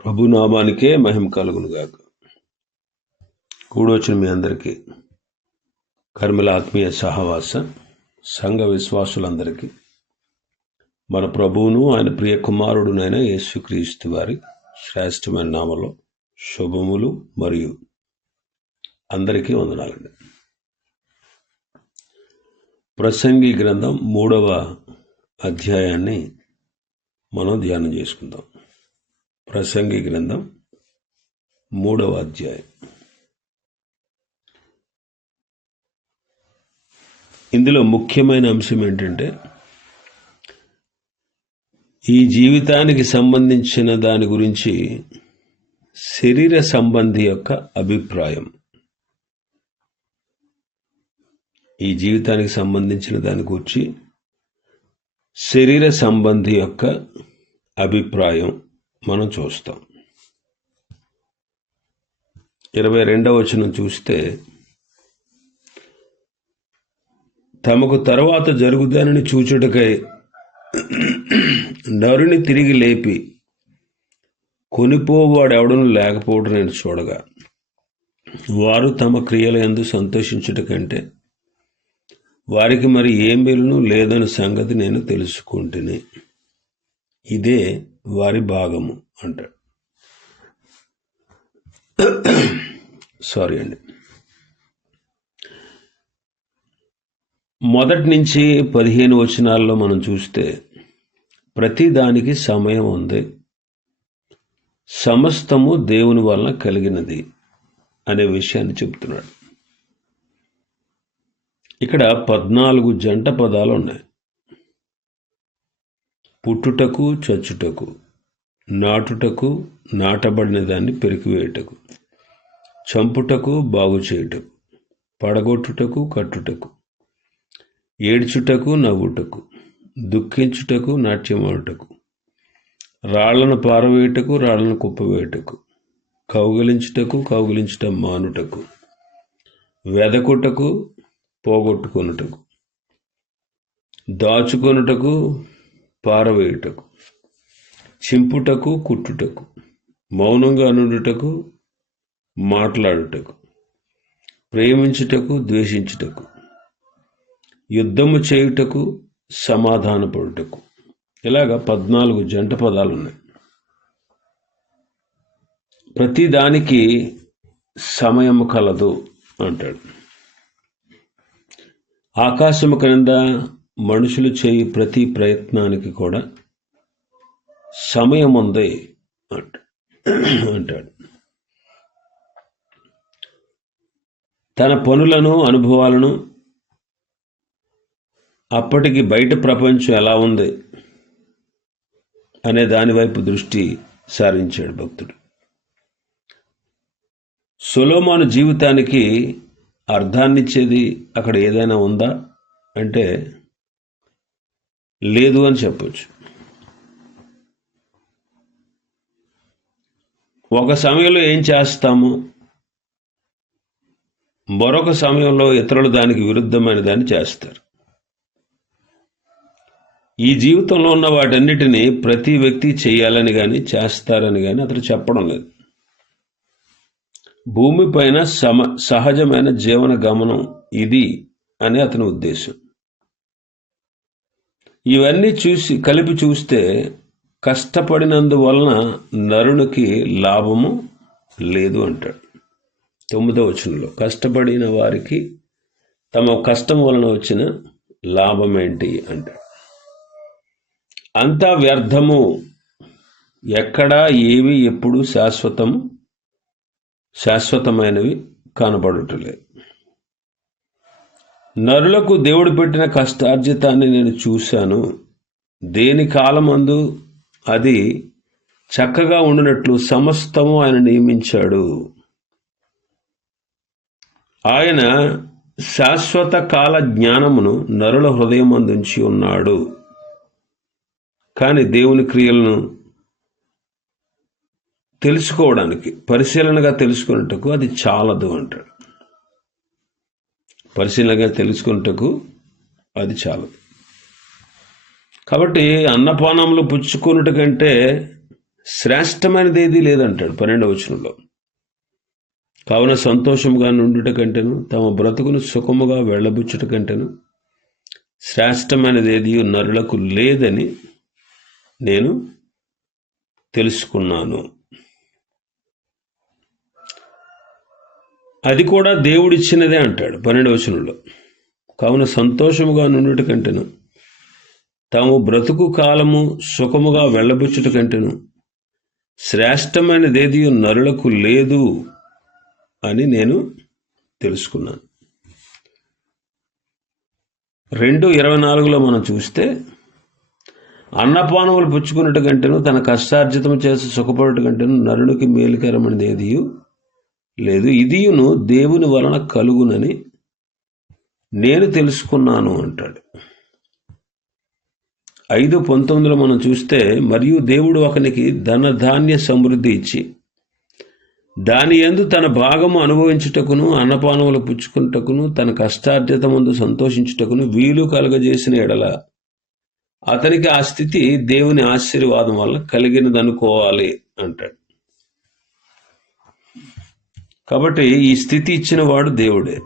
ప్రభు నామానికే మహిమ కలుగునుగాక. కూడొచ్చిన మీ అందరికీ కర్మల ఆత్మీయ సహవాస సంఘ విశ్వాసులందరికీ మన ప్రభువును ఆయన ప్రియ కుమారుడునైన యేసుక్రీస్తు వారి శ్రేష్టమైన నామలో శుభములు మరియు అందరికీ వందనాలండి. ప్రసంగి గ్రంథం 3వ అధ్యాయాన్ని మనం ధ్యానం చేసుకుందాం. ప్రసంగి గ్రంథం 3వ అధ్యాయం. ఇందులో ముఖ్యమైన అంశం ఏంటంటే, ఈ జీవితానికి సంబంధించిన దాని గురించి శరీర సంబంధి యొక్క అభిప్రాయం. ఈ జీవితానికి సంబంధించిన దాని గురించి శరీర సంబంధి యొక్క అభిప్రాయం మనం చూస్తాం. 22వ వచనం చూస్తే, తమకు తర్వాత జరుగుదానని చూచుటకై నరుని తిరిగి లేపి కొనిపోవాడెవడను లేకపోవడం నేను చూడగా, వారు తమ క్రియల యందు సంతోషించుట కంటే వారికి మరి ఏ మేలును లేదని సంగతి నేను తెలుసుకుంటుని, ఇదే వారి భాగము అంటాడు. సారీ అండి. మొదటి నుంచి 15 వచనాల్లో మనం చూస్తే, ప్రతి దానికి సమయం ఉంది, సమస్తము దేవుని వలన కలిగినది అనే విషయాన్ని చెప్తున్నాడు. ఇక్కడ 14 జంట పదాలు ఉన్నాయి. పుట్టుటకు, చచ్చుటకు, నాటుటకు, నాటబడిన దాన్ని పెరికివేయుటకు, చంపుటకు, బాగు చేయుటకు, పడగొట్టుటకు, కట్టుటకు, ఏడ్చుటకు, నవ్వుటకు, దుఃఖించుటకు, నాట్యమాడుటకు, రాళ్లను పారవేయుటకు, రాళ్లను కుప్పవేయుటకు, కౌగిలించుటకు, కౌగిలించుట మానుటకు, వెదకుటకు, పోగొట్టుకొనుటకు, దాచుకొనుటకు, పారవేయుటకు, చింపుటకు, కుట్టుటకు, మౌనంగా నుండుటకు, మాట్లాడుటకు, ప్రేమించుటకు, ద్వేషించుటకు, యుద్ధము చేయుటకు, సమాధానపడుటకు. ఇలాగా 14 జంట పదాలు ఉన్నాయి. ప్రతి దానికి సమయము కలదు అంటాడు. ఆకాశము క్రింద మనుషులు చేయి ప్రతి ప్రయత్నానికి కూడా సమయం ఉంది అంటాడు. తన పనులను, అనుభవాలను, అప్పటికి బయట ప్రపంచం ఎలా ఉంది అనే దాని వైపు దృష్టి సారించాడు భక్తుడు. సొలొమోను జీవితానికి అర్థాన్నిచ్చేది అక్కడ ఏదైనా ఉందా అంటే లేదు అని చెప్పొచ్చు. ఒక సమయంలో ఏం చేస్తాము, మరొక సమయంలో ఇతరులు దానికి విరుద్ధమైన దాన్ని చేస్తారు. ఈ జీవితంలో ఉన్న వాటన్నిటినీ ప్రతి వ్యక్తి చేయాలని కానీ చేస్తారని కానీ అతను చెప్పడం లేదు. భూమిపైన సహజమైన జీవన గమనం ఇది అని అతని ఉద్దేశం. ఇవన్నీ కలిపి చూస్తే కష్టపడినందువలన నరునికి లాభము లేదు అంటాడు. 9వ వచనంలో, కష్టపడిన వారికి తమ కష్టం వలన వచ్చిన లాభం ఏంటి అంటాడు. అంతా వ్యర్థము, ఎక్కడా ఏవి ఎప్పుడు శాశ్వతమైనవి కనబడటలేదు. నరులకు దేవుడు పెట్టిన కష్టార్జితాన్ని నేను చూశాను. దేని కాలమందు అది చక్కగా ఉండినట్లు సమస్తము ఆయన నియమించాడు. ఆయన శాశ్వత కాల జ్ఞానమును నరుల హృదయం అందించి ఉన్నాడు. కానీ దేవుని క్రియలను తెలుసుకోవడానికి, పరిశీలనగా తెలుసుకున్నట్టుకు అది చాలదు అంటాడు. పరిశీలనగా తెలుసుకున్నట్టుకు అది చాలదు. కాబట్టి అన్నపానములు పుచ్చుకున్నట్టు కంటే శ్రేష్టమైనది ఏదీ లేదంటాడు 12వ వచనంలో. కావున సంతోషముగా నుండుట కంటేను తమ బ్రతుకును సుఖముగా వెళ్ళబుచ్చుట కంటేను శ్రేష్టమైనది ఏది నరులకు లేదని నేను తెలుసుకున్నాను. అది కూడా దేవుడిచ్చినదే అంటాడు 12వ వచనంలో. కావున సంతోషముగా నుండుట కంటేను తాము బ్రతుకు కాలము సుఖముగా వెళ్ళబుచ్చుట కంటేను శ్రేష్టమైనదేది నరులకు లేదు అని నేను తెలుసుకున్నాను. 2:24లో మనం చూస్తే, అన్నపానములు పుచ్చుకున్నట్టు కంటేను తన కష్టార్జితము చేసి సుఖపడట కంటేను నరునికి మేలుకరమైనది ఏది లేదు, ఇదియును దేవుని వలన కలుగునని నేను తెలుసుకున్నాను అంటాడు. 5:19లో మనం చూస్తే, మరియు దేవుడు ఒకనికి ధనధాన్య సమృద్ధి ఇచ్చి దాని యందు తన భాగము అనుభవించుటకును అన్నపానములు పుచ్చుకున్నటకును తన కష్టార్జితమందు సంతోషించుటకును వీలు కలుగజేసిన ఎడల అతనికి ఆ స్థితి దేవుని ఆశీర్వాదం వల్ల కలిగినదనుకోవాలి అంటాడు. కాబట్టి ఈ స్థితి ఇచ్చిన వాడు దేవుడే.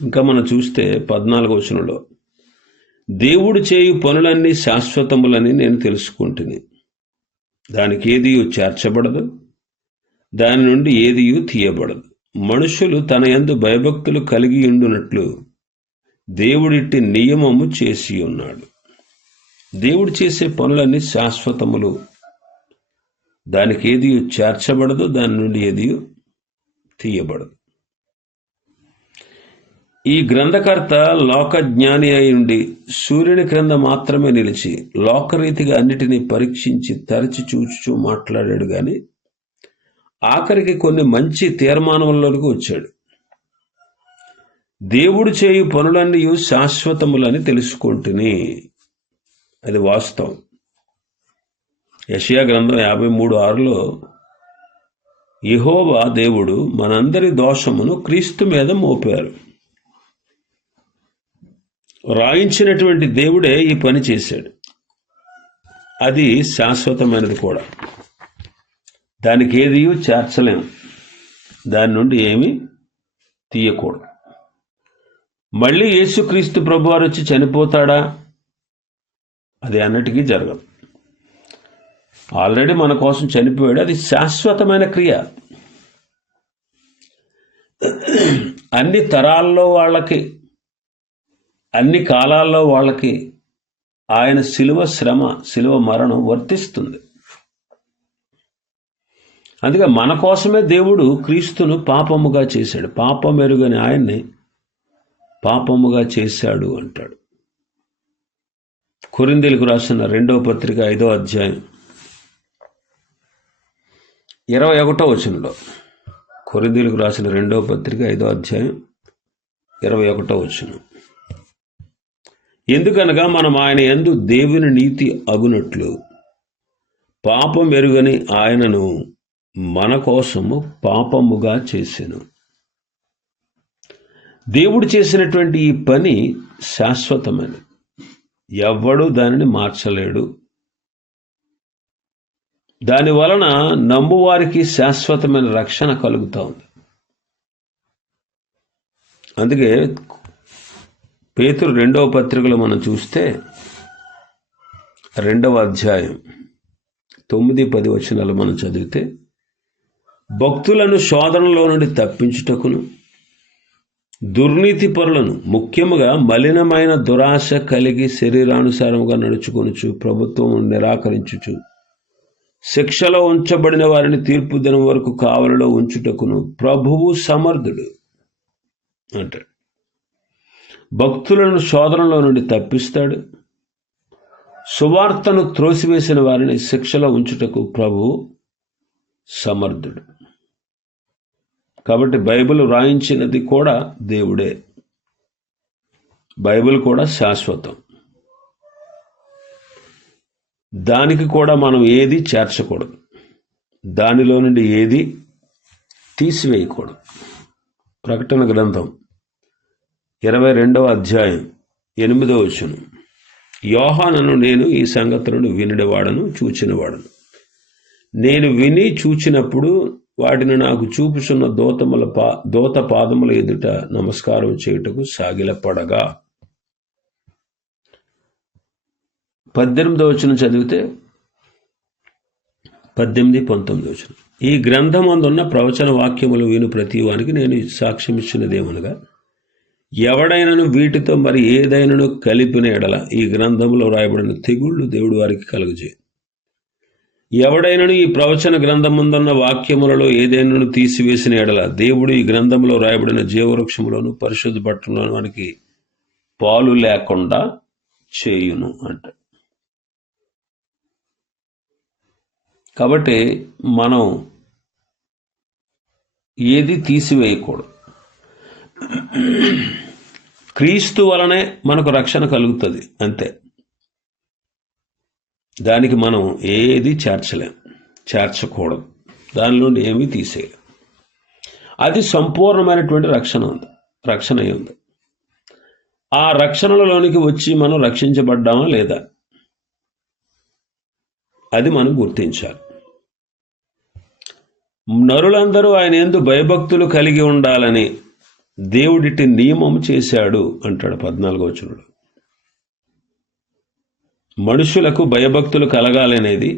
ఇంకా మనం చూస్తే 14వ వచనంలో, దేవుడు చేయు పనులన్నీ శాశ్వతములని నేను తెలుసుకుంటుని, దానికి ఏదియు చేర్చబడదు, దాని నుండి ఏదియు తీయబడదు. మనుషులు తన యందు భయభక్తులు కలిగి ఉండునట్లు దేవుడిట్టి నియమము చేసి ఉన్నాడు. దేవుడు చేసే పనులన్నీ శాశ్వతములు, దానికి ఏదియు చేర్చబడదు, దాని నుండి ఏదియు తీయబడదు. ఈ గ్రంథకర్త లోకజ్ఞాని అయి ఉండి సూర్యుని క్రింద మాత్రమే నిలిచి లోకరీతిగా అన్నిటినీ పరీక్షించి తరచి చూచుచూ మాట్లాడాడు గాని ఆఖరికి కొన్ని మంచి తీర్మానములలోకి వచ్చాడు. దేవుడు చేయు పనులన్నీ శాశ్వతములని తెలుసుకుంటుని, అది వాస్తవం. యెషయా గ్రంథం 53:6లో, యెహోవా దేవుడు మనందరి దోషమును క్రీస్తు మీద మోపారు. రాయించినటువంటి దేవుడే ఈ పని చేశాడు. అది శాశ్వతమైనది కూడా. దానికి ఏది చేర్చలేము, దాని నుండి ఏమీ తీయకూడదు. మళ్ళీ యేసుక్రీస్తు ప్రభువారు వచ్చి చనిపోతాడా? అది అన్నిటికీ జరగదు. ఆల్రెడీ మన కోసం చనిపోయాడు. అది శాశ్వతమైన క్రియ. అన్ని తరాల్లో వాళ్ళకి, అన్ని కాలాల్లో వాళ్ళకి ఆయన శిలువ శ్రమ, శిలువ మరణం వర్తిస్తుంది. అందుకే మన కోసమే దేవుడు క్రీస్తును పాపముగా చేశాడు. పాపం ఎరుగని ఆయన్ని పాపముగా చేశాడు అంటాడు. కొరింథీయులకు రాసిన 2వ పత్రిక 5వ అధ్యాయం 21వ వచనంలో, కొరింథీయులకు రాసిన 2వ పత్రిక 5వ అధ్యాయం 21వ వచనం, ఎందుకనగా మనం ఆయన యందు దేవుని నీతి అగునట్లు పాపం ఎరుగని ఆయనను మన కోసము పాపముగా చేసెను. దేవుడు చేసినటువంటి ఈ పని శాశ్వతమైనది. ఎవ్వడూ దానిని మార్చలేడు. దాని వలన నమ్మువారికి శాశ్వతమైన రక్షణ కలుగుతూ ఉంది. అందుకే పేతురు 2వ పత్రికలో మనం చూస్తే 2వ అధ్యాయం 9-10 వచనాలు మనం చదివితే, భక్తులను శోధనలో నుండి తప్పించుటకును దుర్నీతి పరులను, ముఖ్యముగా మలినమైన దురాశ కలిగి శరీరానుసారముగా నడుచుకొనుచు ప్రభుత్వము నిరాకరించుచు శిక్షలో ఉంచబడిన వారిని తీర్పు దినం వరకు కావలిలో ఉంచుటకును ప్రభువు సమర్థుడు అంటాడు. భక్తులను శోధనలో నుండి తప్పిస్తాడు. సువార్తను త్రోసివేసిన వారిని శిక్షలో ఉంచుటకు ప్రభువు సమర్థుడు. కాబట్టి బైబిల్ రాయించినది కూడా దేవుడే. బైబిల్ కూడా శాశ్వతం. దానికి కూడా మనం ఏది చేర్చకూడదు, దానిలో నుండి ఏది తీసివేయకూడదు. ప్రకటన గ్రంథం 22వ అధ్యాయం 8వ వచనం, యోహానను నేను ఈ సంగతులను వినినవాడను, చూచినవాడను. నేను విని చూచినప్పుడు వాటిని నాకు చూపుచున్న దోత పాదముల ఎదుట నమస్కారం చేయుటకు సాగిలపడగా. 18వ వచనం చదివితే 18, 19 వచనం. ఈ గ్రంథమందున్న ప్రవచన వాక్యములు విను ప్రతి వానికి నేను సాక్ష్యం ఇచ్చినదేమనగా, ఎవడైనను వీటితో మరి ఏదైనాను కలిపిన ఎడల ఈ గ్రంథంలో రాయబడిన తెగుళ్ళు దేవుడు వారికి కలుగజేయు. ఎవడైనను ఈ ప్రవచన గ్రంథముందున్న వాక్యములలో ఏదైనాను తీసివేసిన ఎడల దేవుడు ఈ గ్రంథంలో రాయబడిన జీవవృక్షములను పరిశుద్ధ పట్టణంలో వానికి పాలు లేకుండా చేయును అంట. కాబట్టి మనం ఏది తీసివేయకూడదు. క్రీస్తు వలనే మనకు రక్షణ కలుగుతుంది, అంతే. దానికి మనం ఏది చేర్చకూడదు, దానిలోని ఏమీ తీసేయలేం. అది సంపూర్ణమైనటువంటి రక్షణ ఉంది. ఆ రక్షణలలోనికి వచ్చి మనం రక్షించబడ్డామా లేదా, అది మనం గుర్తించాలి. నరులందరూ ఆయన యందు భయభక్తులు కలిగి ఉండాలని దేవుడిటి నియమం చేశాడు అంటాడు 14వ వచనంలో. మనుషులకు భయభక్తులు కలగాలనేది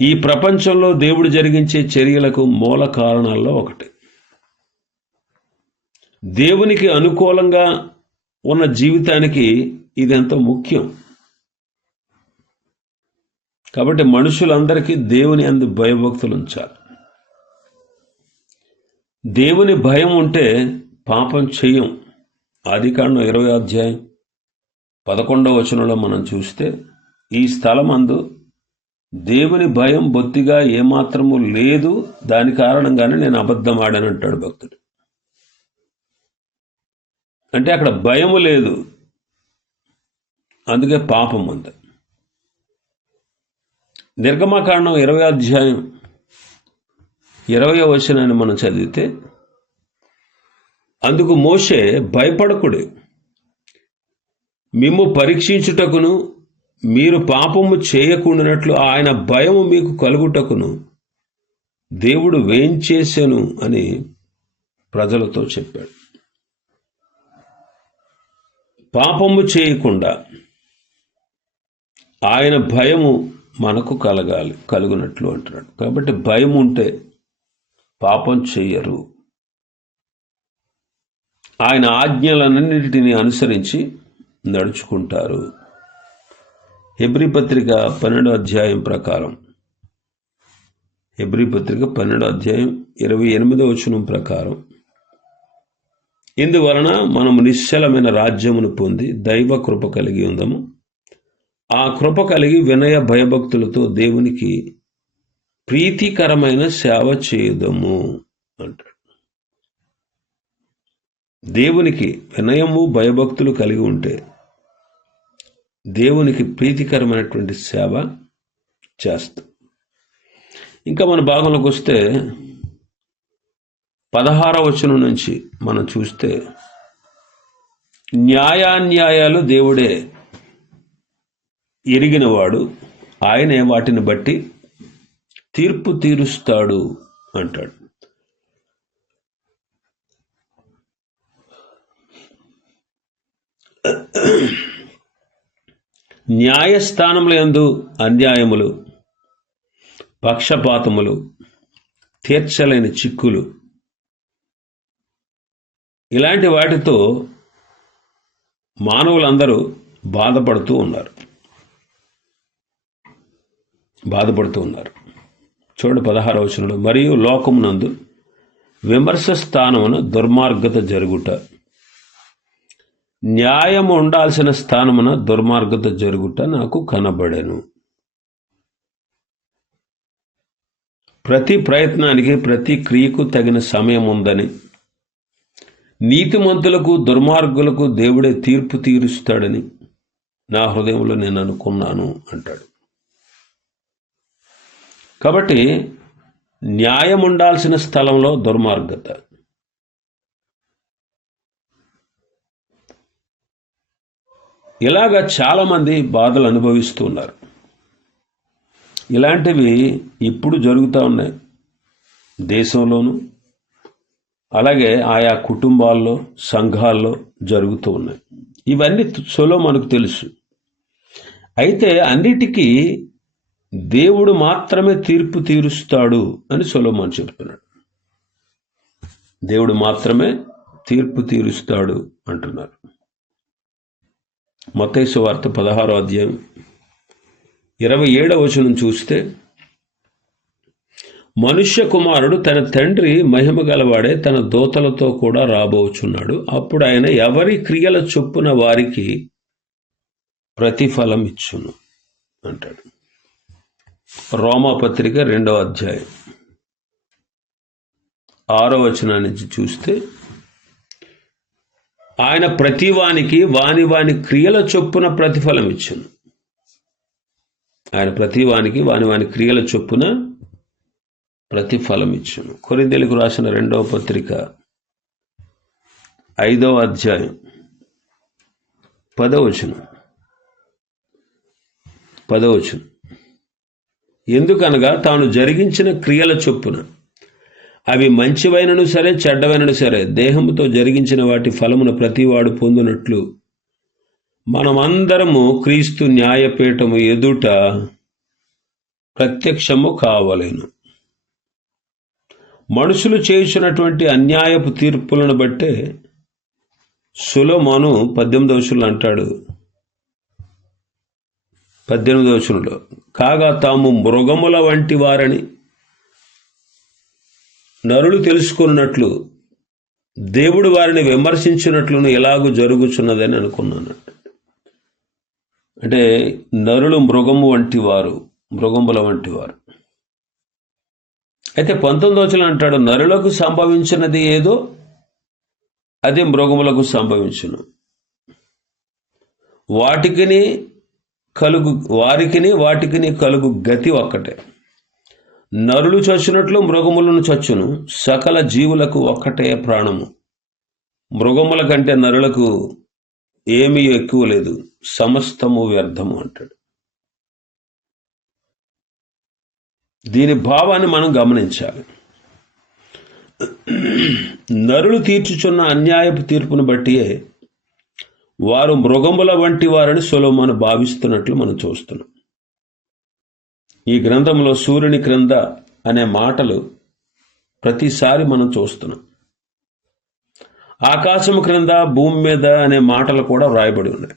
ఈ ప్రపంచంలో దేవుడు జరిగించే చర్యలకు మూల కారణాల్లో ఒకటి. దేవునికి అనుకూలంగా ఉన్న జీవితానికి ఇదెంతో ముఖ్యం. కాబట్టి మనుషులందరికీ దేవుని యందు భయభక్తులు ఉంచాలి. దేవుని భయం ఉంటే పాపం చెయ్యం. ఆదికాండం 20వ అధ్యాయం 11వ వచనంలో మనం చూస్తే, ఈ స్థలమందు దేవుని భయం బొత్తిగా ఏమాత్రము లేదు, దాని కారణంగానే నేను అబద్ధం ఆడానంటాడు భక్తుడు. అంటే అక్కడ భయము లేదు, అందుకే పాపం ఉంది. నిర్గమకాండం 20వ అధ్యాయం 20వ వచనాన్ని మనం చదివితే, అందుకు మోషే, భయపడకుడి, మిమ్ము పరీక్షించుటకును మీరు పాపము చేయకుండానట్లు ఆయన భయము మీకు కలుగుటకును దేవుడు వేంచేసెను అని ప్రజలతో చెప్పాడు. పాపము చేయకుండా ఆయన భయము మనకు కలుగునట్లు అంటున్నాడు. కాబట్టి భయం ఉంటే పాపం చెయ్యరు. ఆయన ఆజ్ఞలన్నిటిని అనుసరించి నడుచుకుంటారు. హెబ్రీ పత్రిక 12వ అధ్యాయం ప్రకారం, హెబ్రీ పత్రిక 12వ అధ్యాయం 28వ వచనం ప్రకారం, ఇందువలన మనము నిశ్చలమైన రాజ్యమును పొంది దైవ కృప కలిగి ఉందము. ఆ కృప కలిగి వినయ భయభక్తులతో దేవునికి ప్రీతికరమైన సేవ చేయుదము అంటాడు. దేవునికి వినయము భయభక్తులు కలిగి ఉంటే దేవునికి ప్రీతికరమైనటువంటి సేవ చేస్తాం. ఇంకా మన భాగంలోకి వస్తే 16వ వచనం నుంచి మనం చూస్తే, న్యాయాన్యాయాలు దేవుడే ఎరిగినవాడు, ఆయనే వాటిని బట్టి తీర్పు తీరుస్తాడు అంటాడు. న్యాయస్థానముల యందు అన్యాయములు, పక్షపాతములు, తీర్చలేని చిక్కులు, ఇలాంటి వాటితో మానవులందరూ బాధపడుతూ ఉన్నారు. చూడండి 16వ వచనంలో, మరియు లోకమునందు విమర్శ స్థానమున దుర్మార్గత జరుగుట, న్యాయము ఉండాల్సిన స్థానమున దుర్మార్గత జరుగుట నాకు కనబడెను. ప్రతి ప్రయత్నానికి, ప్రతి క్రియకు తగిన సమయం ఉందని, నీతిమంతులకు దుర్మార్గులకు దేవుడే తీర్పు తీరుస్తాడని నా హృదయంలో నేను అనుకున్నాను అంటాడు. కాబట్టి న్యాయం ఉండాల్సిన స్థలంలో దుర్మార్గత, ఇలాగా చాలామంది బాధలు అనుభవిస్తూ ఉన్నారు. ఇలాంటివి ఇప్పుడు జరుగుతూ ఉన్నాయి దేశంలోనూ, అలాగే ఆయా కుటుంబాల్లో, సంఘాల్లో జరుగుతూ ఉన్నాయి. ఇవన్నీ మనకు తెలుసు. అయితే అన్నిటికీ దేవుడు మాత్రమే తీర్పు తీరుస్తాడు అని సొలొమోను చెప్తున్నాడు. దేవుడు మాత్రమే తీర్పు తీరుస్తాడు అంటున్నారు. మత్తయి సువార్త 16వ అధ్యాయం 27వ వచనం చూస్తే, మనుష్య కుమారుడు తన తండ్రి మహిమ గలవాడే తన దూతలతో కూడా రాబోచున్నాడు. అప్పుడు ఆయన ఎవరి క్రియల చొప్పున వారికి ప్రతిఫలం ఇచ్చును అంటాడు. రోమాపత్రిక 2వ అధ్యాయం 6వ వచనం నుంచి చూస్తే, ఆయన ప్రతివానికి వాని క్రియల చొప్పున ప్రతిఫలం ఇచ్చును. ఆయన ప్రతివానికి వాని క్రియల చొప్పున ప్రతిఫలం ఇచ్చును. కొరింథీయులకు రాసిన 2వ పత్రిక 5వ అధ్యాయం 10వ వచనం. ఎందుకనగా తాను జరిగించిన క్రియల చొప్పున, అవి మంచివైనను సరే చెడ్డవైనను సరే, దేహముతో జరిగించిన వాటి ఫలమున ప్రతివాడు పొందినట్లు మనమందరము క్రీస్తు న్యాయపీఠము ఎదుట ప్రత్యక్షము కావలెను. మనుషులు చేయుచున్నటువంటి అన్యాయపు తీర్పులను బట్టే సొలొమోను 18వ వచనంలో అంటాడు, 18వ వచనంలో, కాగా తాము మృగముల వంటి వారని నరులు తెలుసుకున్నట్లు దేవుడు వారిని విమర్శించినట్లును ఎలాగూ జరుగుచున్నదని అనుకున్నాను. అంటే నరులు మృగముల వంటి వారు. అయితే 19వ వచనం అంటాడు, నరులకు సంభవించినది ఏదో అది మృగములకు సంభవించును, వాటికిని కలుగు గతి ఒక్కటే. నరులు చచ్చునట్లు మృగములను చచ్చును, సకల జీవులకు ఒక్కటే ప్రాణము. మృగముల కంటే నరులకు ఏమీ ఎక్కువ లేదు, సమస్తము వ్యర్థము అంటాడు. దీని భావాన్ని మనం గమనించాలి. నరులు తీర్చుచున్న అన్యాయపు తీర్పును బట్టియే వారు మృగముల వంటి వారని సొలొమోను భావిస్తున్నట్లు మనం చూస్తున్నాం. ఈ గ్రంథంలో సూర్యుని క్రింద అనే మాటలు ప్రతిసారి మనం చూస్తున్నాం. ఆకాశము క్రింద, భూమి మీద అనే మాటలు కూడా వ్రాయబడి ఉన్నాయి.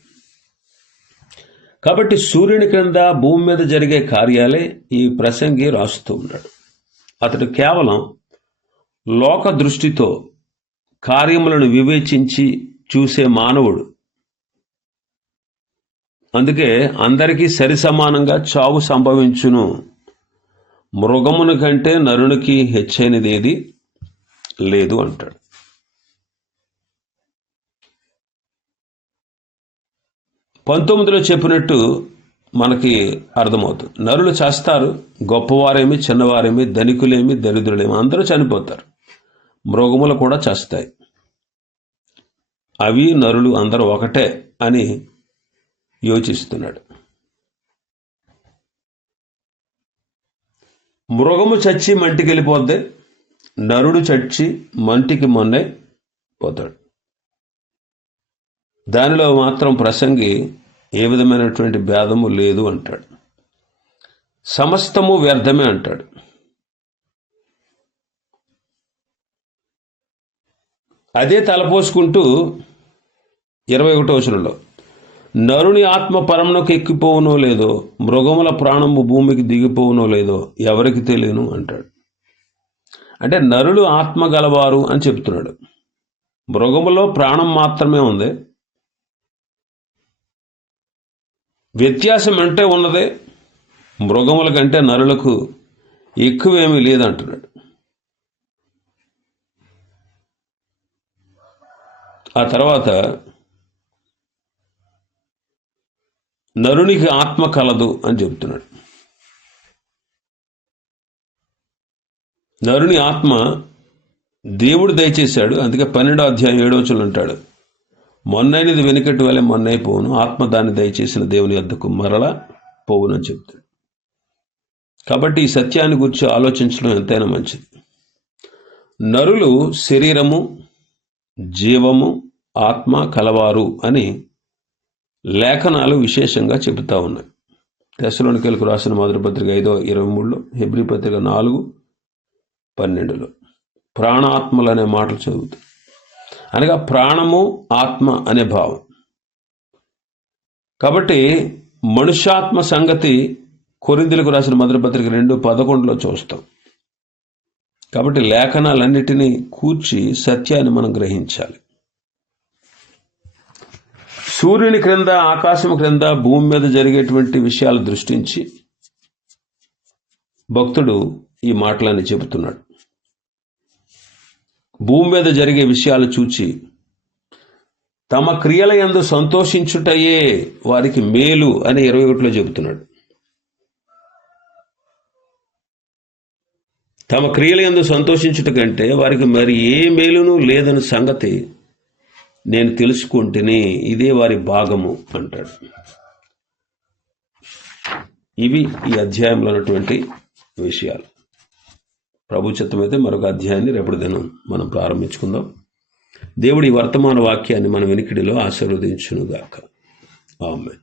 కాబట్టి సూర్యుని క్రింద, భూమి మీద జరిగే కార్యాలే ఈ ప్రసంగి రాస్తూ ఉన్నాడు. అతడు కేవలం లోక దృష్టితో కార్యములను వివేచించి చూసే మానవుడు. అందుకే అందరికీ సరి సమానంగా చావు సంభవించును, మృగముని కంటే నరునికి హెచ్చైనది ఏది లేదు అంటాడు. పంతొమ్మిదిలో చెప్పినట్టు మనకి అర్థమవుతుంది. నరులు చేస్తారు, గొప్పవారేమి చిన్నవారేమి, ధనికులేమి దరిద్రులేమి అందరూ చనిపోతారు. మృగములు కూడా చేస్తాయి. అవి నరులు అందరూ ఒకటే అని యోచిస్తున్నాడు. మృగము చచ్చి మంటికి వెళ్ళిపోద్ది, నరుడు చచ్చి మంటికి మొన్నే పోతాడు. దానిలో మాత్రం ప్రసంగి ఏ విధమైనటువంటి భేదము లేదు అంటాడు. సమస్తము వ్యర్థమే అంటాడు. అదే తలపోసుకుంటూ 21వ వచనంలో, నరుని ఆత్మ పరమునకు ఎక్కిపోవునో లేదో, మృగముల ప్రాణము భూమికి దిగిపోవునో లేదో ఎవరికి తెలియను అంటాడు. అంటే నరులు ఆత్మ గలవారు అని చెప్తున్నాడు. మృగములో ప్రాణం మాత్రమే ఉంది. వ్యత్యాసం అంటే ఉన్నదే, మృగముల కంటే నరులకు ఎక్కువేమీ లేదంటున్నాడు. ఆ తర్వాత నరునికి ఆత్మ కలదు అని చెప్తున్నాడు. నరుని ఆత్మ దేవుడు దయచేశాడు. అందుకే 12వ అధ్యాయం 7వ వచనం అంటాడు, మొన్నైనది వెనుకటి వలె మొన్నైపోవును, ఆత్మ దాన్ని దయచేసిన దేవుని వద్దకు మరల పోవునని చెప్తాడు. కాబట్టి ఈ సత్యాన్ని గురించి ఆలోచించడం ఎంతైనా మంచిది. నరులు శరీరము, జీవము, ఆత్మ కలవారు అని లేఖనాలు విశేషంగా చెబుతా ఉన్నాయి. తెస్సలోనికీయులకు రాసిన మొదటి పత్రిక 5:23, హెబ్రీ పత్రిక 4:12 ప్రాణాత్మలు అనే మాటలు చదువుతాయి. అనగా ప్రాణము, ఆత్మ అనే భావం. కాబట్టి మనుష్యాత్మ సంగతి కొరింథీయులకు రాసిన మొదటి పత్రిక 2:11 చూస్తాం. కాబట్టి లేఖనాలన్నిటినీ కూర్చి సత్యాన్ని మనం గ్రహించాలి. సూర్యుని క్రింద, ఆకాశం క్రింద, భూమి మీద జరిగేటువంటి విషయాలు దృష్టించి భక్తుడు ఈ మాటలని చెబుతున్నాడు. భూమి మీద జరిగే విషయాలు చూచి తమ క్రియల యందు సంతోషించుటయే వారికి మేలు అని 21లో చెబుతున్నాడు. తమ క్రియల యందు సంతోషించుట కంటే వారికి మరి ఏ మేలును లేదని సంగతి నేను తెలుసుకుంటేనే, ఇదే వారి భాగము అంటాడు. ఇవి ఈ అధ్యాయంలో ఉన్నటువంటి విషయాలు. ప్రభు చిత్తమైతే మరొక అధ్యాయాన్ని రేపటి దినం మనం ప్రారంభించుకుందాం. దేవుడి వర్తమాన వాక్యాన్ని మన వెనుకడిలో ఆశీర్వదించునుగాక. ఆమేన్.